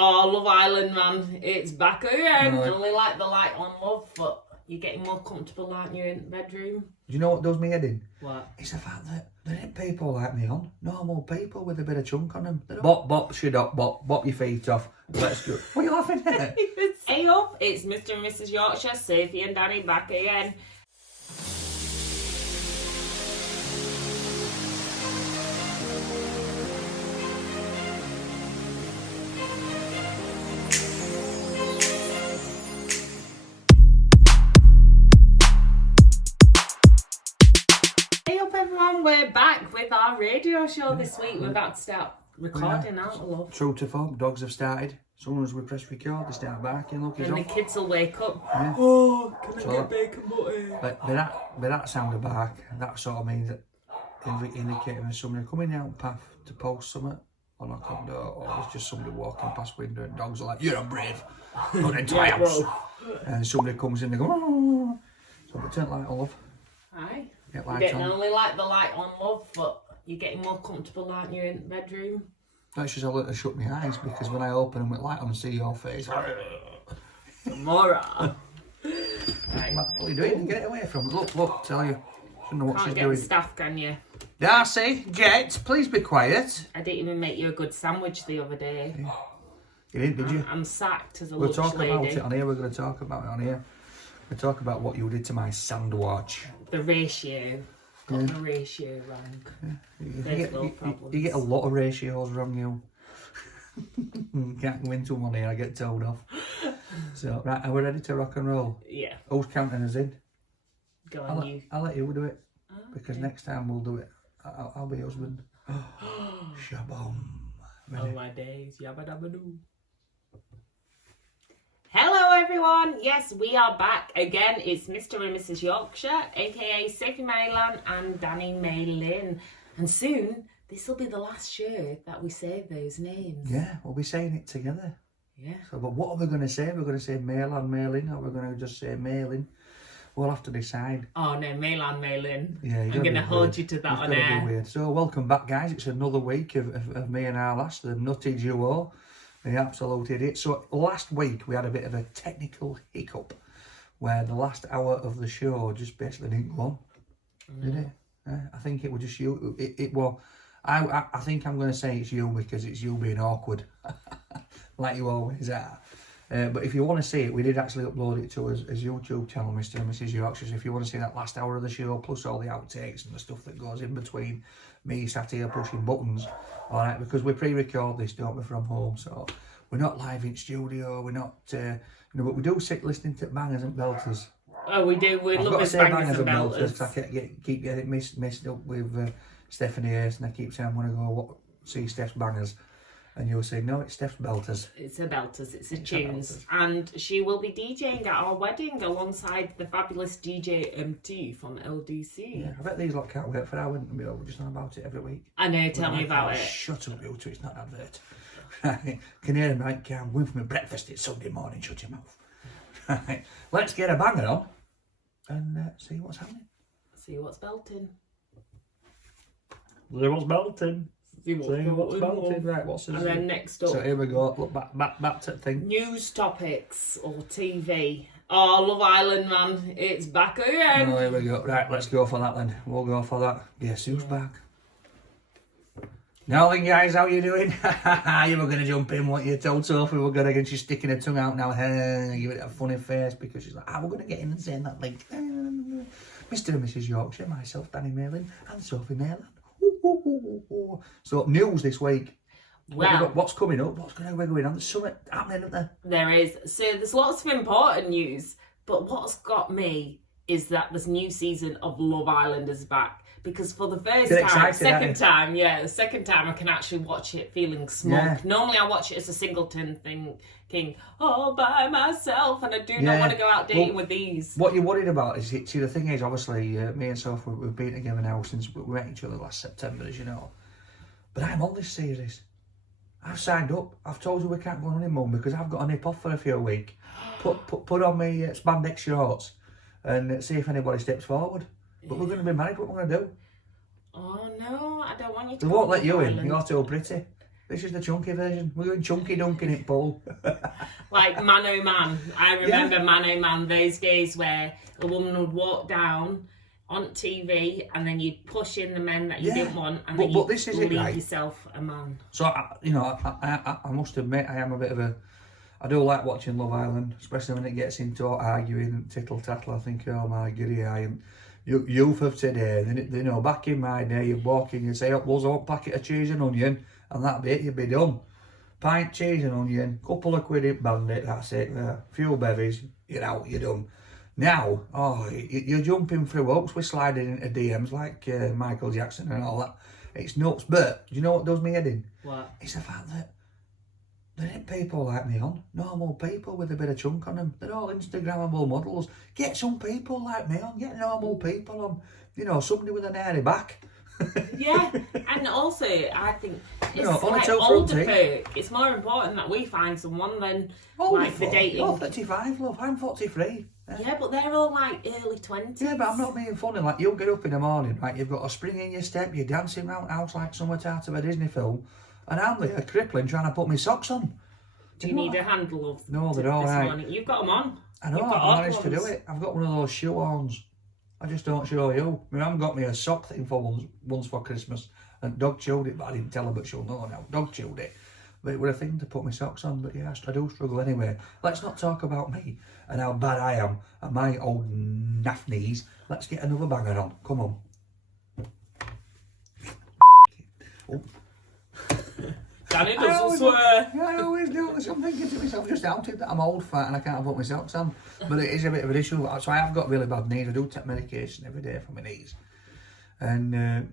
Oh, Love Island, man. It's back again. Right. Only like the light on Love, but you're getting more comfortable, aren't you, in the bedroom? Do you know what does me head in? What? It's the fact that there ain't people like me on. Normal people with a bit of chunk on them. Bop, shut up, bop your feet off. Let's go. What are you laughing at? Hey up, it's Mr and Mrs Yorkshire, Sophie and Danny back again. We're back with our radio show this week. We're about to start recording, aren't we, love? True to form, dogs have started. As soon as we press record, they start barking. Look, he's and off. The kids will wake up. Yeah. Oh, can I get bacon butter? But that sound of bark, that sort of means that indicating there's somebody coming down path to post something on a condo, or there's just somebody walking past window and dogs are like, "You're a brave, go into my house." And somebody comes in and they go, "Oh." So we turn light on, love. Aye. Get you're getting only like the light on, love, but you're getting more comfortable, aren't you, in the bedroom? That's just a little shut my eyes, because when I open them with light on and see your face, Mora. Right. What are you doing? Get it away from it. Look, tell you. Shouldn't know what she's doing. Can't get the staff, can you? Darcy, Jet, please be quiet. I didn't even make you a good sandwich the other day. You didn't, did you? I'm sacked as a We'll lunch talk lady. about it on here. We're going to talk about it on here. We'll talk about what you did to my sandwich. The ratio. Got the ratio wrong. Yeah. You get a lot of ratios wrong, you. Can't go into one here, I get told off. So, right, are we ready to rock and roll? Yeah. Who's counting us in? Go on, you. I'll let you do it. Okay. Because next time we'll do it. I'll be husband. Shabam. Oh my days. Yabba dabba doo. Hello everyone, yes we are back again. It's Mr and Mrs Yorkshire, aka Sophie Maylan and Danny Maylin, and soon this will be the last show that we say those names. Yeah, we'll be saying it together. Yeah. So, but what are we going to say? We're going to say Maylan, Maylin, or we're going to just say Maylin? We'll have to decide. Oh no, Maylan, Maylin. Yeah, I'm going to hold you to that on air. Weird. So welcome back, guys. It's another week of me and our lass, the nutty duo. The absolute idiot. So last week we had a bit of a technical hiccup where the last hour of the show just basically didn't go on. Did it? I think it was just you. I think I'm going to say it's you because it's you being awkward, like you always are. But if you want to see it, we did actually upload it to his YouTube channel, Mr and Mrs Yorkshire. So if you want to see that last hour of the show, plus all the outtakes and the stuff that goes in between me sat here pushing buttons, all right, because we pre-record this, don't we, from home, so we're not live in studio, we're not, but we do sit listening to bangers and belters. Oh, we do, we love his bangers and belters. I keep getting mixed up with Stephanie Hayes, and I keep saying I'm going to go see Steph's bangers. And you'll say, no, it's Steph's belters. It's a belters, it's a tunes. And she will be DJing at our wedding alongside the fabulous DJ MT from LDC. Yeah, I bet these lot can't wait for our wedding to be over, just on about it every week. I know, tell me about it. Shut up, you two, it's not an advert. Right, can hear him, right, can't win for my breakfast, it's Sunday morning, shut your mouth. Right, let's get a banger on and see what's happening. See what's belting. See what's belting. See what's belting. Right, what's this? And then next up. So here we go, look back to the thing. News topics or TV. Oh, Love Island, man, it's back again. Oh, here we go. Right, let's go for that then. We'll go for that. Guess who's back? Now then, guys, how you doing? You were going to jump in, what you told Sophie we were going to get you sticking her tongue out now. Give it a funny face because she's like, we're going to get in and saying that link. Mr and Mrs Yorkshire, myself, Danny Maylin, and Sophie Maylan. So, news this week. Well, what's coming up? What's going on? There's something happening, isn't there? There is. So, there's lots of important news, but what's got me is that this new season of Love Island is back. Because for the second time I can actually watch it feeling smug. Yeah. Normally I watch it as a singleton thinking, all by myself, and I do not want to go out dating with these. What you're worried about is, see, the thing is, obviously, me and Sophie, we've been together now since we met each other last September, as you know. But I'm on this series. I've signed up. I've told you we can't go on honeymoon because I've got a nip off for a few weeks. Put on my spandex shorts and see if anybody steps forward. But we're going to be married. What we're going to do? Oh no, I don't want you to. They won't let you in. You're too pretty. This is the chunky version. We're going chunky dunking it, Paul. Like Man Oh Man. I remember Man Oh Man, those days where a woman would walk down on TV and then you'd push in the men that you didn't want and then you'd leave yourself a man. So, I must admit, I am a bit of a... I do like watching Love Island, especially when it gets into arguing and tittle-tattle. I think, oh my giddy eye. And youth of today, back in my day, you'd walk in, you'd say, up was a packet of cheese and onion, and that'd be it, you'd be done. Pint, cheese and onion, couple of quid in bandit, that's it. Few bevies, you're out, you're done. Now, you're jumping through hoops, we're sliding into DMs like Michael Jackson and all that. It's nuts, but do you know what does me head in? What? It's the fact that there ain't people like me on. Normal people with a bit of chunk on them. They're all Instagrammable models. Get some people like me on. Get normal people on. Somebody with an hairy back. Yeah, and also I think it's like older folk. It's more important that we find someone than the dating. You're 35, love. I'm 43. Yeah, but they're all like early 20s. Yeah, but I'm not being funny. Like, you'll get up in the morning, right? You've got a spring in your step. You're dancing around the house like somewhere out of a Disney film. And I'm there crippling trying to put my socks on. Do you need a handle of No, they're all right. Morning? You've got them on. I know, I've managed to do it. I've got one of those shoe horns. I just don't show you. My mum got me a sock thing for once for Christmas. And dog chewed it, but I didn't tell her, but she'll know now. Dog chewed it. But it was a thing to put my socks on. But yeah, I do struggle anyway. Let's not talk about me and how bad I am and my old naff knees. Let's get another banger on. Come on. Oh. Danny doesn't swear. Yeah, I always do. I'm thinking to myself, just outed that I'm old, fat, and I can't put my socks on. But it is a bit of an issue. So I have got really bad knees. I do take medication every day for my knees. And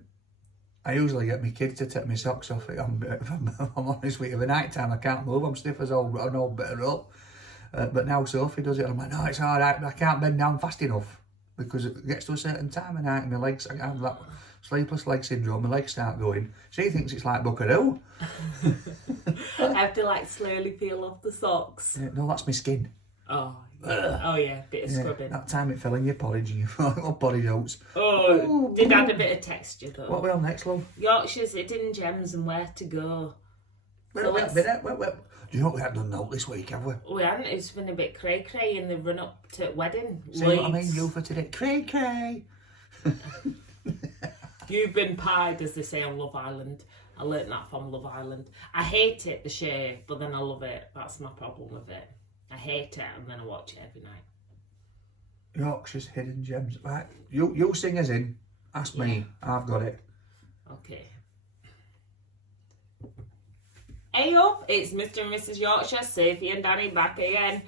I usually get my kids to take my socks off. If I'm honest with you, the night time I can't move. I'm stiff as an old bit of rope. But now Sophie does it. I'm like, no, it's all right, but I can't bend down fast enough. Because it gets to a certain time of night and my legs, I have that sleepless leg syndrome, my legs start going. She thinks it's like Buckaroo. I have to slowly peel off the socks. No, that's my skin. Oh yeah, bit of scrubbing. That time it fell in your porridge and you thought, what porridge oats? Oh, did add a bit of texture though. What are we on next, love? Yorkshire's hidden gems and where to go. Wait. Do you know what we haven't done this week, have we? We haven't. It's been a bit cray-cray in the run-up to wedding. See what I mean, you for today? Cray-cray. You've been pied, as they say on Love Island. I learnt that from Love Island. I hate it, the show, but then I love it. That's my problem with it. I hate it and then I watch it every night. Yorkshire's hidden gems. Right, you sing us in. Ask me. I've got it. Okay. Hey up, it's Mr and Mrs Yorkshire, Sophie and Danny back again.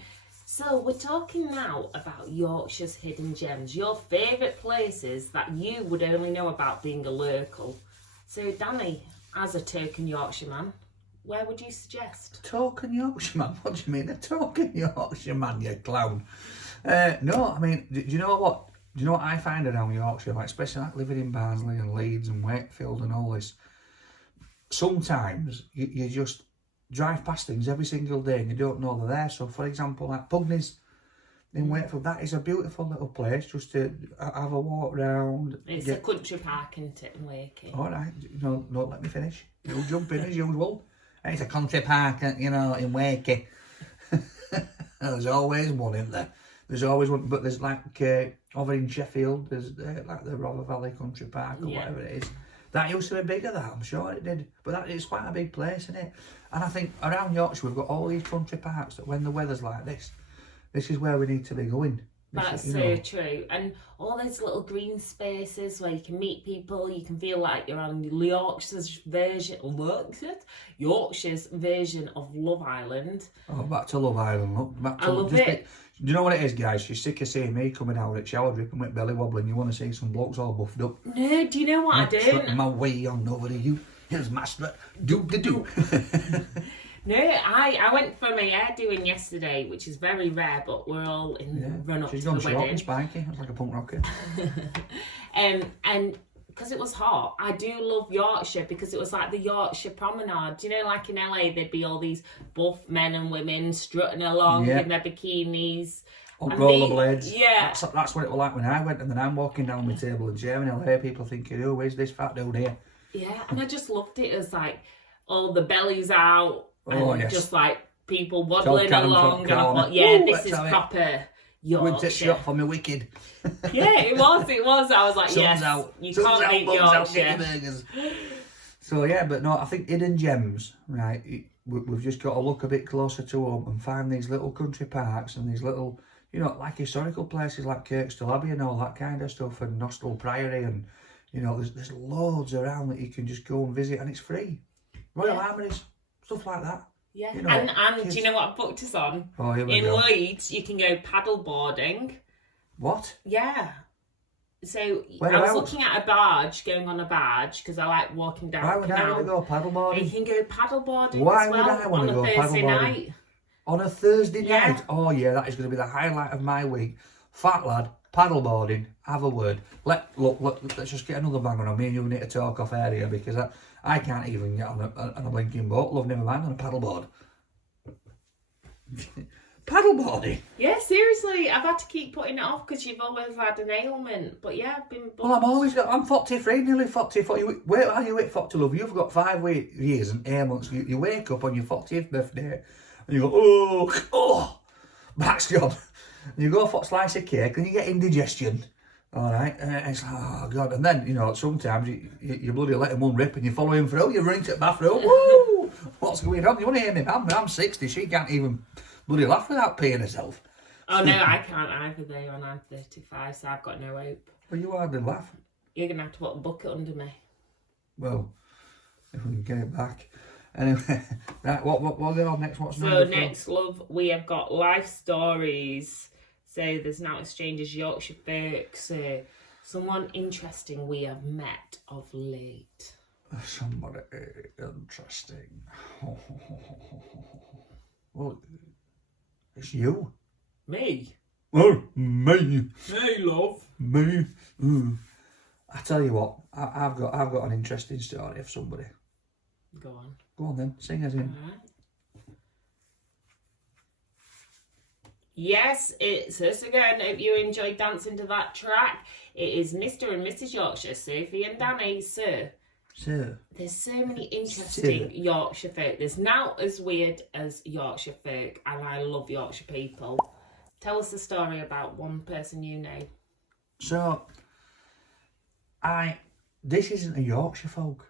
So we're talking now about Yorkshire's hidden gems, your favourite places that you would only know about being a local. So Danny, as a token Yorkshire man, where would you suggest? Token Yorkshire man? What do you mean, a token Yorkshire man, you clown? No, I mean, do you know what? Do you know what I find around Yorkshire, especially living in Barnsley and Leeds and Wakefield and all this? Sometimes you just drive past things every single day and you don't know they're there. So, for example, like Pugneys in Wakefield, that is a beautiful little place just to have a walk round. It's a country park, isn't it, in Wakey? All right, no, let me finish. You'll jump in as usual. It's a country park, in Wakey. There's always one in there. There's always one, but there's over in Sheffield, there's like the Rother Valley Country Park or whatever it is. That used to be bigger, that, I'm sure it did. But that is quite a big place, isn't it? And I think around Yorkshire, we've got all these country parks that when the weather's like this is where we need to be going. That's so true. And all those little green spaces where you can meet people, you can feel like you're on Yorkshire's version of Love Island. Oh, back to Love Island, look. I love it. Do you know what it is, guys? You're sick of seeing me coming out at shower dripping with belly wobbling. You want to see some blokes all buffed up. No, do you know what I do? My way on over to you. Here's my strut. Do. No, I went for my hair doing yesterday, which is very rare, but we're all in the run up to the wedding. She's gone short and spiky. That's like a punk rocket. And because it was hot, I do love Yorkshire because it was like the Yorkshire Promenade. Do you know, like in LA, there'd be all these buff men and women strutting along in their bikinis. On rollerblades. Yeah. That's what it was like when I went, and then I'm walking down my table in chair in LA, people thinking, oh, where's this fat dude here? Yeah, and I just loved it as like all the bellies out, and just like people waddling Tom along. And I corner. thought, yeah, Ooh, this is proper Yorkshire. Winter shot for me wicked. Yeah, it was. I was like, Sun's yes, out. you Sun's can't out, beat mum's out, get Yorkshire. your burgers. So yeah, but no, I think hidden gems, right? We've just got to look a bit closer to home and find these little country parks and these little, you know, like historical places like Kirkstall Abbey and all that kind of stuff, and Nostell Priory, and you know, there's loads around that you can just go and visit, and it's free. Royal Armouries, stuff like that. Yeah, you know, and do you know what I booked us on? Oh, here we In go. Leeds, you can go paddle boarding. What? Yeah. So I was Whereabouts? looking at a barge, going on a barge, because I like walking down Why the would I canal. want to go paddleboarding? And you can go paddle boarding Why as would well I want on to a go Thursday paddleboarding? night. On a Thursday Yeah. night? Oh yeah, that is going to be the highlight of my week. Fat lad, paddleboarding, have a word. Let's just get another bang on. Me and you need to talk off area, because I can't even get on a blinking boat. Love, never mind, on a paddleboard. Paddleboarding? Yeah, seriously, I've had to keep putting it off because you've always had an ailment. But yeah, I've been... Well, I'm 43, nearly 44. Where are you at 40, love? You've got 5 years and ailments. You wake up on your 40th birthday and you go, oh, back's gone. And you go for a slice of cake and you get indigestion. All right, and it's like, oh God. And then, you know, sometimes you bloody let him unrip and you follow him through, you run to the bathroom, woo! What's going on? You want to hear me, man? I'm 60, she can't even bloody laugh without peeing herself. Oh no, I can't either though, and I'm 35, so I've got no hope. Well, you hardly laugh. You're going to have to put a bucket under me. Well, if we can get it back. Anyway, right, what go on next? What's So number next, love, we have got life stories. So there's now exchanges Yorkshire folk. So someone interesting we have met of late. Somebody interesting. Well, it's you. Me? Oh, me. Hey, love. Me. I tell you what, I've got an interesting story of somebody. Go on. Go on then, sing us in. All right. Yes, it's us again. Hope you enjoyed dancing to that track. It is Mr and Mrs Yorkshire, Sophie and Danny. Sir, there's so many interesting Yorkshire folk. There's not as weird as Yorkshire folk, and I love Yorkshire people. Tell us a story about one person you know. So, this isn't a Yorkshire folk.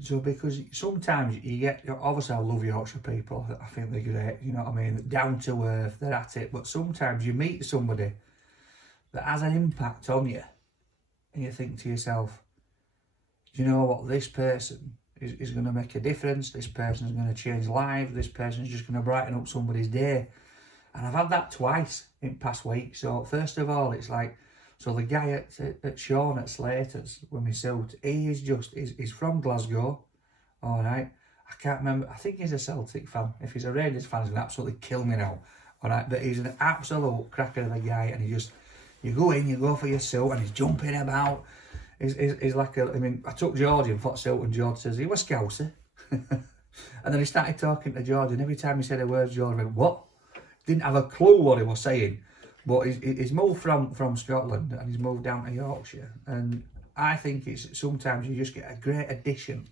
So, because sometimes you get, obviously I love Yorkshire people, I think they're great, you know what I mean, down to earth, they're at it, but sometimes you meet somebody that has an impact on you, and you think to yourself, do you know what, this person is going to make a difference, this person is going to change lives, this person is just going to brighten up somebody's day. And I've had that twice in past weeks. So first of all, it's like, so the guy at Sean at Slater's with me suit, he's from Glasgow, all right. I can't remember, I think he's a Celtic fan. If he's a Rangers fan, he's going to absolutely kill me now, all right. But he's an absolute cracker of a guy, and you go in, you go for your suit, and he's jumping about. He's like I took George in for suit, and George says, "He was Scouser." And then he started talking to George, and every time he said a word, George went, "What?" Didn't have a clue what he was saying. But he's moved from Scotland, and he's moved down to Yorkshire. And I think it's sometimes you just get a great addition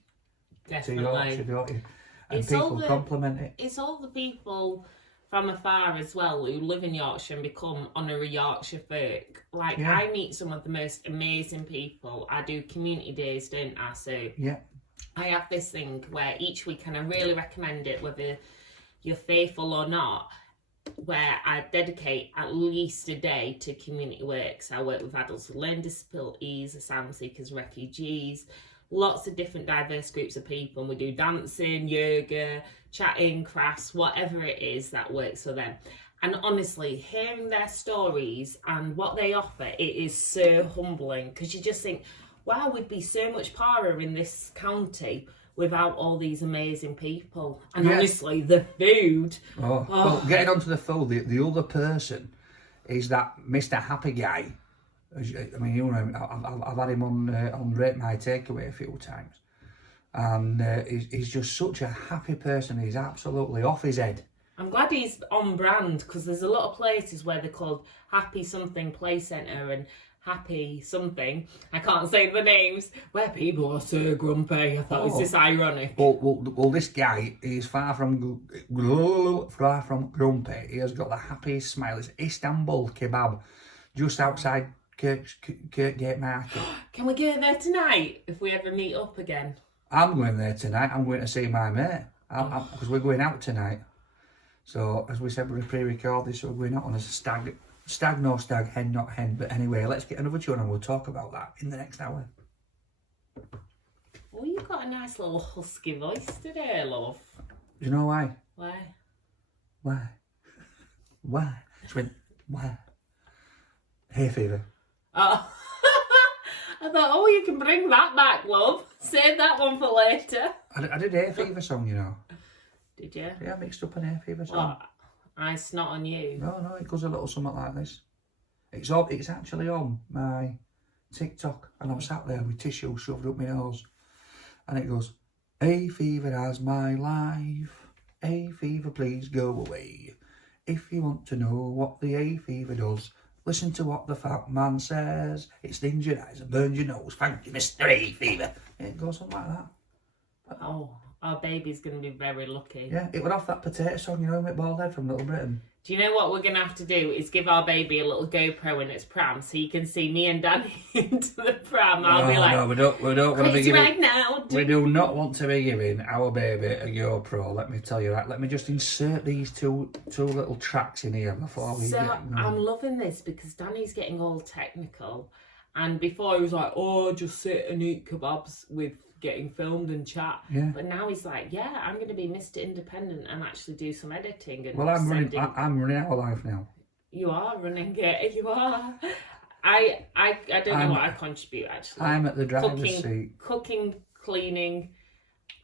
to Yorkshire, don't you? And people compliment it. It's all the people from afar as well who live in Yorkshire and become honorary Yorkshire folk. Like, I meet some of the most amazing people. I do community days, don't I? So I have this thing where each week, and I really recommend it, whether you're faithful or not, where I dedicate at least a day to community work. So I work with adults with learning disabilities, asylum seekers, refugees, lots of different diverse groups of people. And we do dancing, yoga, chatting, crafts, whatever it is that works for them. And honestly, hearing their stories and what they offer, it is so humbling, because you just think, wow, we'd be so much poorer in this county without all these amazing people. And honestly, the food. Well, getting onto the food, the other person is that Mr. Happy guy. I mean, you know, I've had him on Rate My Takeaway a few times, and he's just such a happy person. He's absolutely off his head. I'm glad he's on brand, because there's a lot of places where they're called Happy Something Play Centre, and happy something, I can't say the names, where people are so grumpy. I thought, is this ironic? Well, this guy is far from grumpy. He has got the happiest smile. It's Istanbul Kebab, just outside Kirkgate Market. Can we go there tonight if we ever meet up again? I'm going there tonight. I'm going to see my mate because we're going out tonight. So as we said, we're pre-record this, so we're going out on a stag, no stag, hen not hen. But anyway, let's get another tune and we'll talk about that in the next hour. Well, you've got a nice little husky voice today, love. Do you know why? Why? Why? She went, why? Hay fever. Oh. I thought, oh, you can bring that back, love. Save that one for later. I did a hay fever song, you know. Did you? Yeah, I mixed up an hay fever song. What? I snot on you. No, it goes a little something like this. It's actually on my TikTok, and I'm sat there with tissue shoved up my nose, and it goes, hay fever has my life. Hay fever, please go away. If you want to know what the hay fever does, listen to what the fat man says. It stings your eyes and burns your nose. Thank you, Mr. Hay Fever. It goes on like that. Oh, our baby's going to be very lucky. Yeah, it went off that potato song, you know, with Bald Head from Little Britain. Do you know what we're going to have to do is give our baby a little GoPro in its pram so you can see me and Danny into the pram. I'll be like, no, we don't want to be giving. Right now, we do not want to be giving our baby a GoPro. Let me tell you that. Let me just insert these two little tracks in here before we. I'm loving this because Danny's getting all technical, and before he was like, "Oh, just sit and eat kebabs with getting filmed and chat." Yeah. But now he's like, "Yeah, I'm going to be Mr. Independent and actually do some editing." And well, I'm running our life now. You are running it. You are. I don't know what I contribute actually. I'm at the driver's seat. Cooking, cleaning,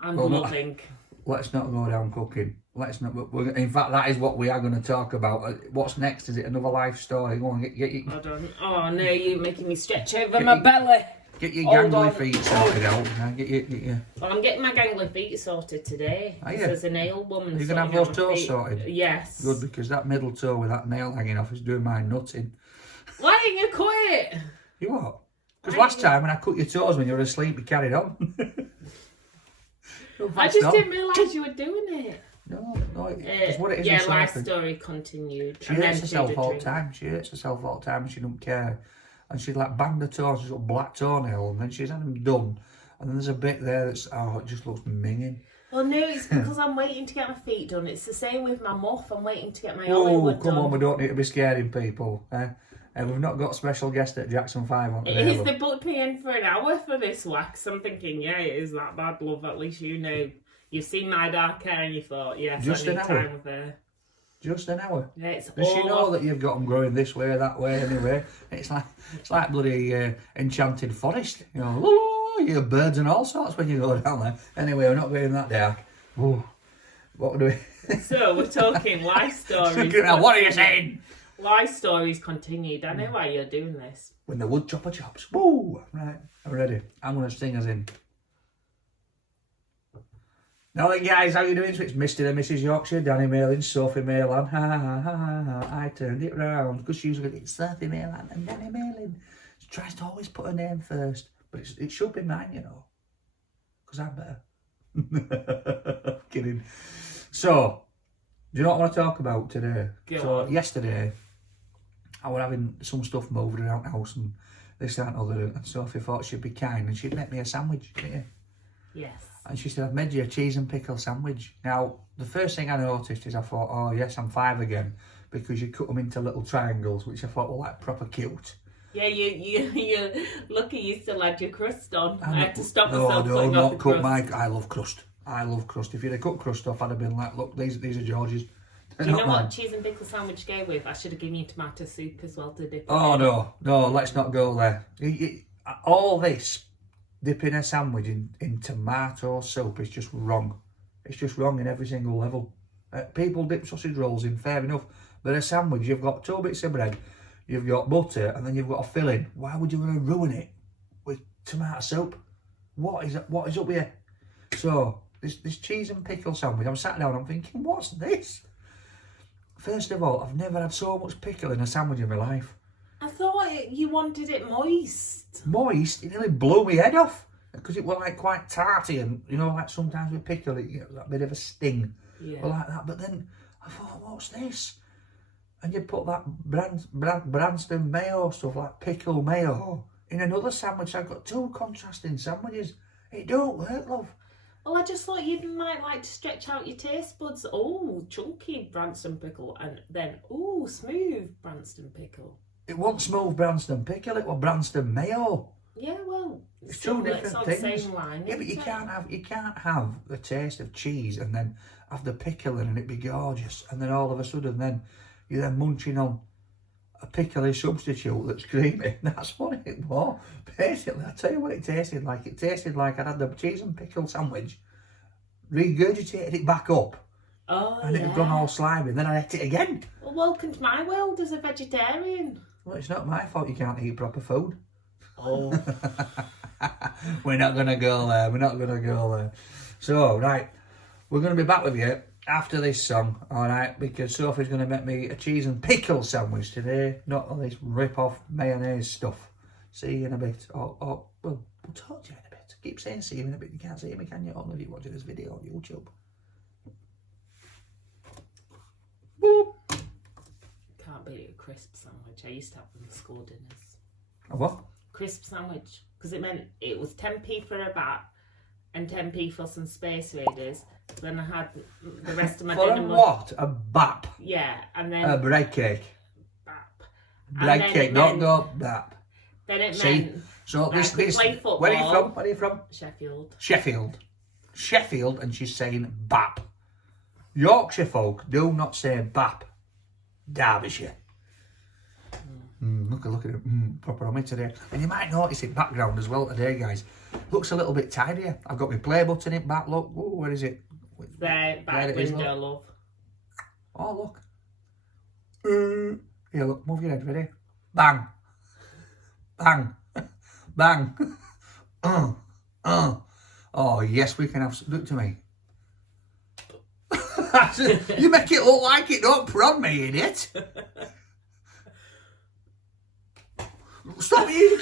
and loving. Let's not go down cooking. Let's not. In fact, that is what we are going to talk about. What's next? Is it another life story? Go on, get you. Oh no, you're making me stretch over my belly. Get your gangly feet sorted out. Get you. Well, I'm getting my gangly feet sorted today. Are you? There's a nail woman. You're going to have those toes sorted? Yes. Good, because that middle toe with that nail hanging off is doing my nutting. Why didn't you quit? You what? Because last time when I cut your toes when you were asleep, you carried on. I just didn't realise you were doing it. No, it's what it is. Yeah, life story continued. She hurts herself all the time. And she don't care. And she's like banged her toes, she's got a black toenail, and then she's had them done. And then there's a bit there that's, it just looks minging. Well, no, it's because I'm waiting to get my feet done. It's the same with my muff. I'm waiting to get my Hollywood done. Come on, we don't need to be scaring people. We've not got special guest at Jackson 5 on today. It is. They booked me in for an hour for this wax. I'm thinking, yeah, it is that bad, love. At least you know. You've seen my dark hair and you thought, yes, just I need time with her. Just an hour. Yeah, does she know that you've got them growing this way, that way, anyway? It's like bloody enchanted forest. You know, you have birds and all sorts when you go down there. Anyway, we're not going that dark. Ooh. What are we doing? So we're talking life stories. What are you saying? Life stories continued. I know why you're doing this. When the wood chopper chops. Woo! Right, I'm ready. I'm going to sing us in. Now then, guys, how you doing? So it's Mr and Mrs Yorkshire, Danny Mayland, Sophie Mayland. Ha ha ha ha. I turned it round because she's going it's Sophie Mayland and Danny Mayland. She tries to always put her name first, but it should be mine, you know, because I'm better. Kidding. So, do you know what I want to talk about today? Yesterday, I was having some stuff moved around the house and this, that and other, and Sophie thought she'd be kind and she'd make me a sandwich, didn't you? Yes. And she said, I've made you a cheese and pickle sandwich. Now, the first thing I noticed is I thought, oh yes, I'm 5 again, because you cut them into little triangles, which I thought were like proper cute. Yeah, you're lucky you still had your crust on. I had to stop myself putting not off the cut crust. I love crust. I love crust. If you'd have cut crust off, I'd have been like, look, these are George's. Do you know what cheese and pickle sandwich go with? I should have given you tomato soup as well to dip. Oh no, let's not go there. All this dipping a sandwich in tomato soup is just wrong. It's just wrong in every single level. People dip sausage rolls in, fair enough, but a sandwich, you've got 2 bits of bread, you've got butter, and then you've got a filling. Why would you want to ruin it with tomato soup? What is up here? So this cheese and pickle sandwich, I'm sat down, I'm thinking, what's this? First of all, I've never had so much pickle in a sandwich in my life. I thought you wanted it moist. Moist? It nearly blew my head off. Because it was like quite tarty and, you know, like sometimes with pickle, it gets that bit of a sting. Yeah. But like that. But then I thought, what's this? And you put that Branston mayo stuff, like pickle mayo, in another sandwich. I've got two contrasting sandwiches. It don't work, love. Well, I just thought you might like to stretch out your taste buds. Oh, chunky Branston pickle, and then, oh, smooth Branston pickle. It wasn't smooth Branston pickle, it was Branston mayo. Yeah, well, it's two different things. The same line, yeah, but you can't have the taste of cheese and then have the pickle in and it be gorgeous, and then all of a sudden then you're then munching on a pickly substitute that's creamy. That's what it was. Basically, I'll tell you what it tasted like. It tasted like I'd had the cheese and pickle sandwich, regurgitated it back up, and it had gone all slimy, and then I ate it again. Well, welcome to my world as a vegetarian. Well, it's not my fault you can't eat proper food. Oh. We're not going to go there. So, right, we're going to be back with you after this song, all right, because Sophie's going to make me a cheese and pickle sandwich today, not all this rip-off mayonnaise stuff. See you in a bit. Well, we'll talk to you in a bit. Keep saying see you in a bit. You can't see me, can you? Only if you're watching this video on YouTube. Boop. Can't beat a crisp sandwich. I used to have them in school dinners. A what? Crisp sandwich, because it meant it was 10p for a bat and 10p for some Space Raiders. Then I had the rest of my dinner. For what? A bap? Yeah, and then a bread cake. Bap. Bread cake, not go bap. Then it See? meant So this play football. Where are you from? Sheffield, and she's saying bap. Yorkshire folk do not say bap. Derbyshire. Look at it, proper on me today. And you might notice it background as well today, guys. Looks a little bit tidier. I've got my play button in back, look. Ooh, where is it? There, back window, love. Oh, look. Here, look, move your head, ready? Bang. Bang. Bang. Oh, yes, we can have... Look to me. You make it look like it, don't prod me, idiot. Stop you!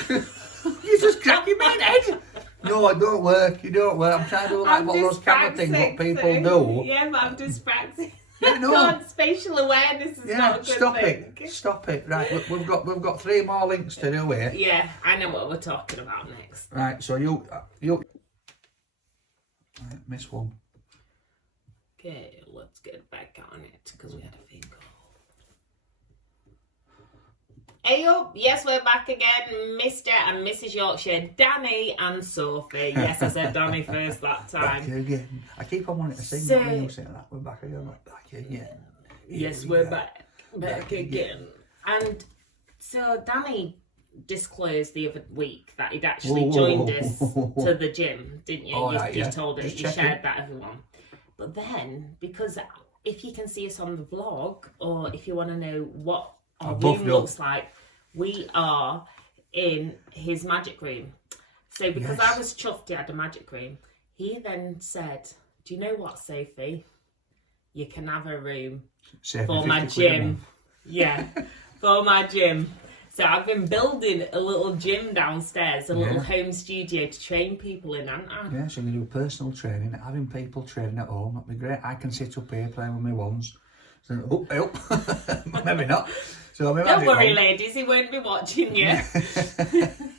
You just crack your main head. No, it don't work. You don't work. I'm trying to do like what those camera things what people do. Yeah, but I'm just practicing. Yeah, no. God, spatial awareness is not a good thing. Stop it. Right, we've got 3 more links to do here. Yeah, I know what we're talking about next. Right, so you. Right, miss one. Okay, let's get back on it because we had a thing. Hey up, yes, we're back again, Mr and Mrs Yorkshire, Danny and Sophie. Yes, I said Danny first that time. Back again. I keep on wanting to sing that when you say that. We're back again, like back again. Yes, we're back again. And so Danny disclosed the other week that he'd actually joined us to the gym, didn't you? You told us, you shared that, everyone. But then, because if you can see us on the vlog, or if you want to know what our room looks like, we are in his magic room. So because I was chuffed he had a magic room, he then said, do you know what, Sophie? You can have a room for my gym. Yeah, for my gym. So I've been building a little gym downstairs, a little home studio to train people in, haven't I? Yeah, so you can do personal training, having people training at home, that'd be great. I can sit up here playing with my wands. So, maybe not. So don't worry, ladies, he won't be watching you.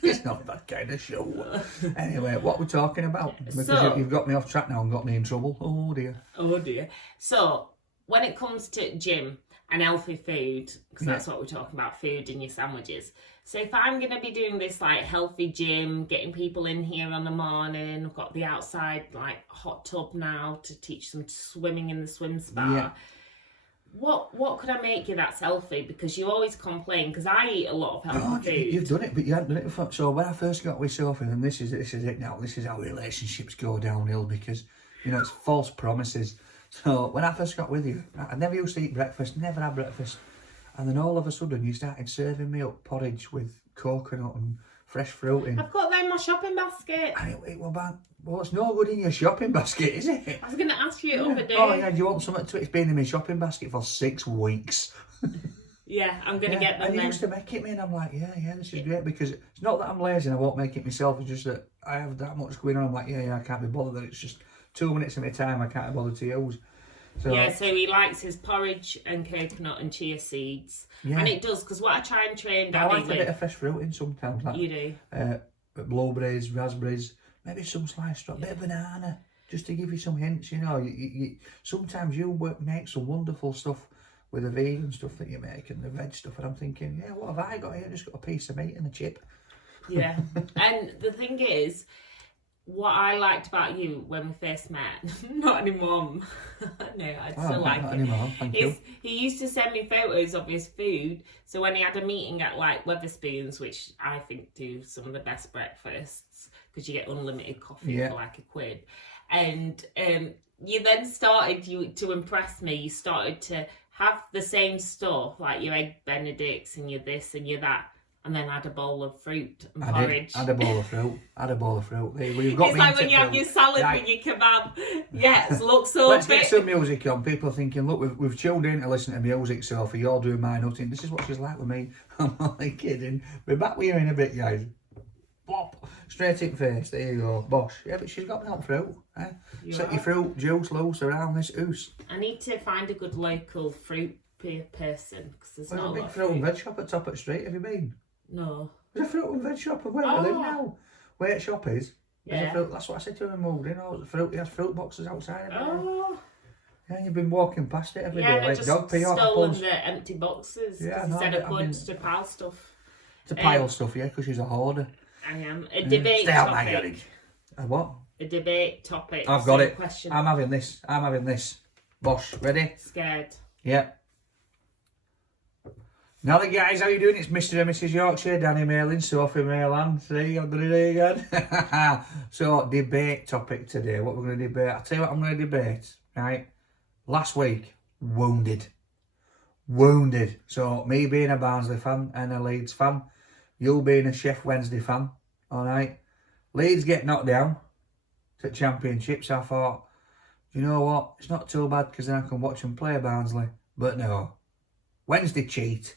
It's not that kind of show. Anyway, what we're talking about? Because you've got me off track now and got me in trouble. Oh dear. Oh dear. So when it comes to gym and healthy food, because that's what we're talking about, food in your sandwiches. So if I'm going to be doing this like healthy gym, getting people in here on the morning, I've got the outside like hot tub now to teach them swimming in the swim spa. Yeah. What could I make you that's healthy? Because you always complain, because I eat a lot of healthy food. You've done it, but you haven't done it before. So when I first got with Sophie, and this is it now, this is how relationships go downhill, because, you know, it's false promises. So when I first got with you, I never used to eat breakfast, never had breakfast. And then all of a sudden you started serving me up porridge with coconut and fresh fruit in. I've got that in my shopping basket. And it was bad. Well, it's no good in your shopping basket, is it? I was going to ask you the other day. Oh, yeah, do you want something to... It's been in my shopping basket for 6 weeks. Yeah, I'm going to get them and then. he used to make it me, and I'm like, yeah, this is great, because it's not that I'm lazy and I won't make it myself, it's just that I have that much going on. I'm like, yeah, I can't be bothered, it's just 2 minutes of my time I can't be bothered to use. So, yeah, so he likes his porridge and coconut and chia seeds. Yeah. And it does, because what I try and train Danny I like a bit of fresh fruit in sometimes. Like, you do? Blueberries, raspberries, maybe some sliced bit of banana, just to give you some hints, you know. Sometimes you make some wonderful stuff with the vegan stuff that you make and the veg stuff, and I'm thinking, yeah, what have I got here? Just got a piece of meat and a chip. Yeah, and the thing is, what I liked about you when we first met, not anymore. No, I still like not it. Anymore. Thank you. He used to send me photos of his food. So when he had a meeting at like Wetherspoons, which I think do some of the best breakfasts, because you get unlimited coffee for like £1, and you then started to impress me. You started to have the same stuff, like your egg benedicts and your this and your that. And then add a bowl of fruit and porridge. Add a bowl of fruit. We've got it's like when you have your salad with your kebab. Yes, look so Let's get some music on. People are thinking, look, we've tuned in to listen to music, Sophie. You're doing my nutting. This is what she's like with me. I'm only kidding. We're back with you in a bit, guys. Plop. Straight in face. There you go. Bosh. Yeah, but she's got milk fruit. Eh? Set your fruit juice loose around this house. I need to find a good local fruit person, because there's not a big lot of fruit and veg shop at top of the street. Have you been? No. There's a fruit and veg shop where we live now. Where the shop is. Yeah. Fruit, that's what I said to him moved in. Oh, he has fruit boxes outside. Oh. Yeah, you've been walking past it every day. Yeah, like just dog pee stolen the empty boxes. Yeah, instead of putting to pile stuff. To pile stuff, yeah, because she's a hoarder. I am. A debate Stay out my topic. garage. A what? A debate topic. I've got it. Question. I'm having this. Bosh, ready? Scared. Yeah. Now then, guys, how you doing? It's Mr and Mrs Yorkshire, Danny Mailing, Sophie Mailand. See, I'm doing it again. So, debate topic today. What we're going to debate. I'll tell you what I'm going to debate, right? Last week, wounded. So, me being a Barnsley fan and a Leeds fan, you being a Chef Wednesday fan, all right? Leeds get knocked down to championships. I thought, you know what? It's not too bad, because then I can watch them play Barnsley. But no. Wednesday cheat.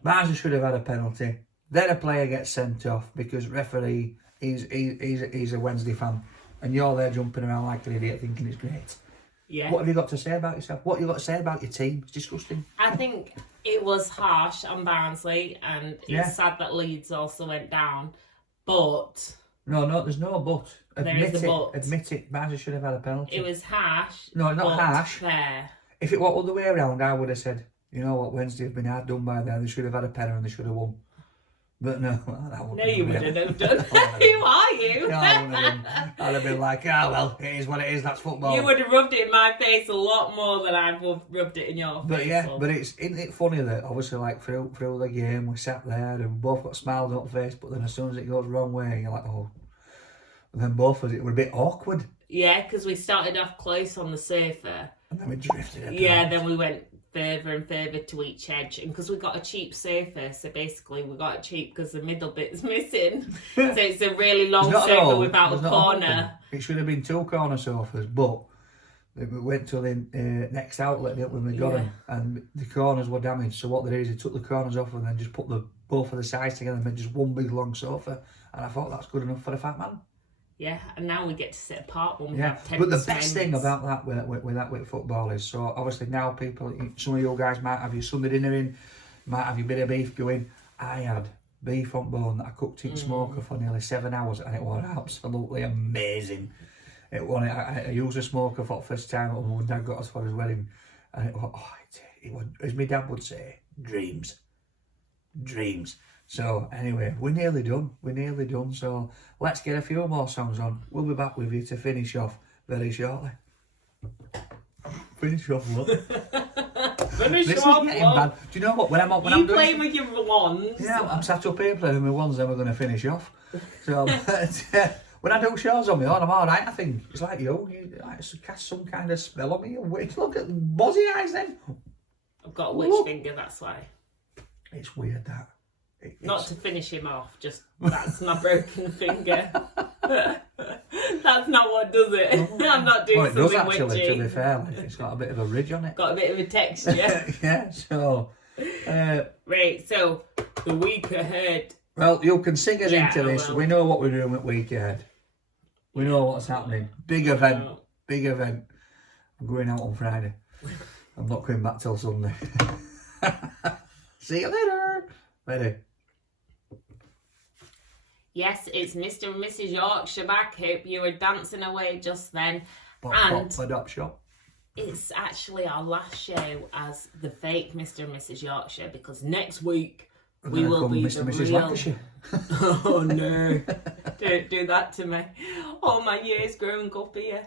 Barnsley should have had a penalty. Then a player gets sent off because referee he's a Wednesday fan, and you're there jumping around like an idiot thinking it's great. Yeah. What have you got to say about yourself? What have you got to say about your team? It's disgusting. I think it was harsh on Barnsley, and it's sad that Leeds also went down. But no, there's no but. Admit it. Barnsley should have had a penalty. It was harsh. No, not harsh. Fair. If it were all the way around, I would have said, you know what, Wednesday have been hard done by them. They should have had a penalty and they should have won. But no, that wouldn't. No, you wouldn't have done. Who are you? No, I'd have been like, well, it is what it is. That's football. You would have rubbed it in my face a lot more than I've rubbed it in your face. But yeah, but isn't it funny that obviously like through the game we sat there and both got smiles on face, but then as soon as it goes the wrong way, you're like, oh. And then both of us, it were a bit awkward. Yeah, because we started off close on the sofa. And then we drifted apart. Yeah, then we went further and further to each edge, and because we got a cheap sofa, so basically we got it cheap because the middle bit's missing. So it's a really long sofa without a corner. It should have been 2 corner sofas, but we went to the next outlet when we got them, and the corners were damaged. So what they did is they took the corners off and then just put both of the sides together and made just one big long sofa. And I thought that's good enough for a fat man. Yeah, and now we get to sit apart when we have 10 But the best thing about that with football is, so obviously now people, some of you guys might have your Sunday dinner in, might have your bit of beef going. I had beef on bone that I cooked in smoker for nearly 7 hours, and it was absolutely amazing. I used a smoker for the first time when my dad got us for his wedding, and it was, as my dad would say, dreams. So anyway, we're nearly done. So let's get a few more songs on. We'll be back with you to finish off very shortly. Finish off what? This is getting bad. Do you know what? When I'm playing with your wands. Yeah, I'm sat up here playing with my wands, then we're going to finish off. So when I do shows on my own, I'm all right. I think it's like you like cast some kind of spell on me. Look at buzzy eyes then. I've got a witch finger, that's why. It's weird that. Not to finish him off, just that's my broken finger. That's not what does it. I'm not doing something witchy. Well, it does actually, to be fair. It's got a bit of a ridge on it. Got a bit of a texture. Yeah, so Right, so the week ahead. Well, you can sing us into this. Well. We know what we're doing at week ahead. We know what's happening. Big event. Big event. I'm going out on Friday. I'm not coming back till Sunday. See you later. Ready? Yes, it's Mr and Mrs Yorkshire back. Hope you were dancing away just then. Shop. It's actually our last show as the fake Mr and Mrs Yorkshire, because next week we will be Mr the and Mrs real... Lancashire. Oh no, don't do that to me. All my years growing up here.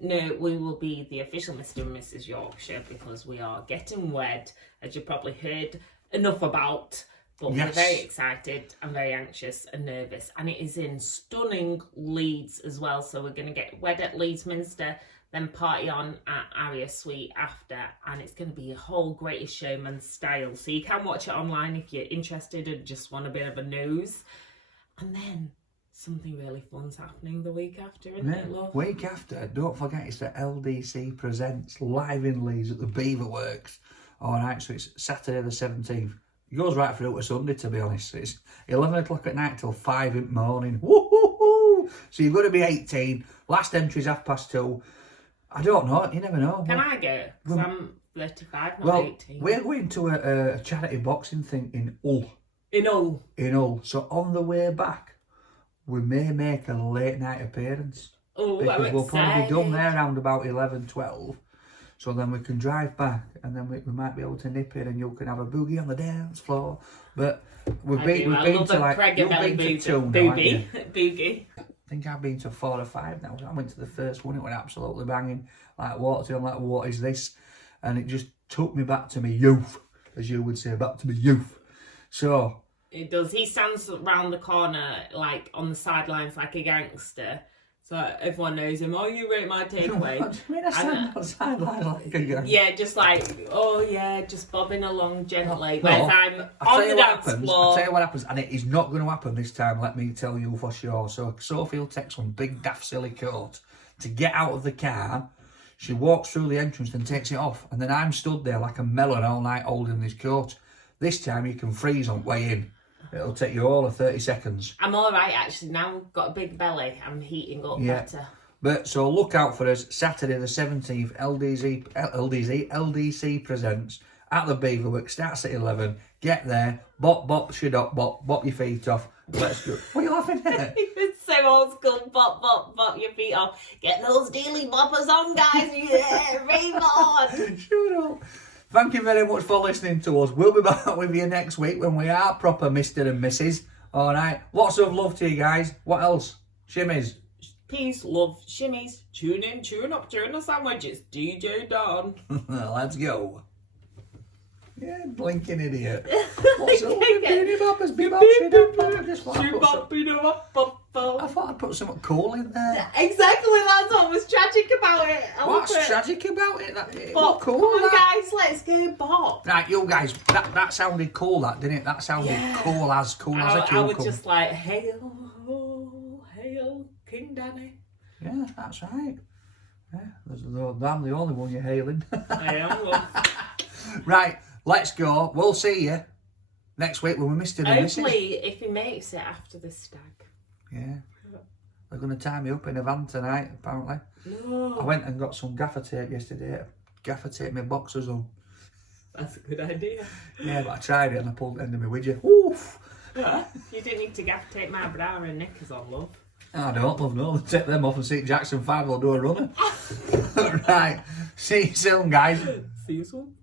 No, we will be the official Mr and Mrs Yorkshire, because we are getting wed, as you probably heard enough about. But Yes. We're very excited and very anxious and nervous. And it is in stunning Leeds as well. So we're going to get wed at Leeds Minster, then party on at Aria Suite after. And it's going to be a whole Greatest Showman style. So you can watch it online if you're interested and just want a bit of a nose. And then something really fun's happening the week after, isn't it, love? Week after, don't forget, it's the LDC Presents live in Leeds at the Beaverworks. Alright, so it's Saturday the 17th. It goes right through to Sunday, to be honest. It's 11 o'clock at night till 5 in the morning. Woo-hoo-hoo! So you've got to be 18. Last entry's 2:30. I don't know. You never know. Can I go? Because I'm 35, not 18. We're going to a charity boxing thing in Hull. In Hull. So on the way back, we may make a late night appearance. Oh, because I'm we'll probably be done excited. there around about 11, 12. So then we can drive back, and then we might be able to nip in, and you can have a boogie on the dance floor. But we've been to like, you've been to 2 now, haven't you? Boogie. I think I've been to 4 or 5 now. I went to the first one, it went absolutely banging. Like water, I'm like, what is this? And it just took me back to my youth, as you would say, back to my youth. So It does. He stands around the corner, like on the sidelines, like a gangster. So everyone knows him. Oh, you rate my takeaway. What do you mean I stand on the sideline like a gangster? Yeah, just like, oh yeah, just bobbing along gently. No, Whereas I'm on the dance floor. I'll tell you what happens, and it is not going to happen this time, let me tell you for sure. So Sophie will take some big daft silly coat to get out of the car. She walks through the entrance and takes it off, and then I'm stood there like a melon all night holding this coat. This time you can freeze on way in. It'll take you all of 30 seconds. I'm all right, actually. Now I've got a big belly. I'm heating up better. But so look out for us Saturday the 17th. LDC Presents at the Beaverworks. Starts at 11. Get there. Bop, shadop, bop your feet off. Let's go. What are you laughing at? It's so old school. Bop your feet off. Get those daily boppers on, guys. Yeah, rave on. Shut up. Thank you very much for listening to us. We'll be back with you next week when we are proper Mr and Mrs. All right. Lots of love to you guys. What else? Shimmies. Peace, love, shimmies. Tune in, tune up, tuna sandwiches. DJ Don. Let's go. Yeah, blinking idiot. What's up with boppers? Bebop, shadop, just like I thought I'd put something cool in there. Exactly, that's what was tragic about it. What's tragic about it? Bop, cool, come on, that? guys, let's go bop. Right, you guys, that sounded cool, that, didn't it? That sounded cool as a cucumber. I was just like, hail, King Danny. Yeah, that's right. Yeah, I'm the only one you're hailing. I am, love. Right, let's go. We'll see you next week when we Mr and Mrs. Hopefully, if he makes it after the stag. Yeah. They're going to tie me up in a van tonight, apparently. No. I went and got some gaffer tape yesterday. Gaffer tape my boxers on. That's a good idea. Yeah, but I tried it and I pulled the end of my widget. Oof! You didn't need to gaff tape my bra and knickers on, love. I don't, love, no. Take them off and see Jackson 5 will do a runner. Right. See you soon, guys. See you soon.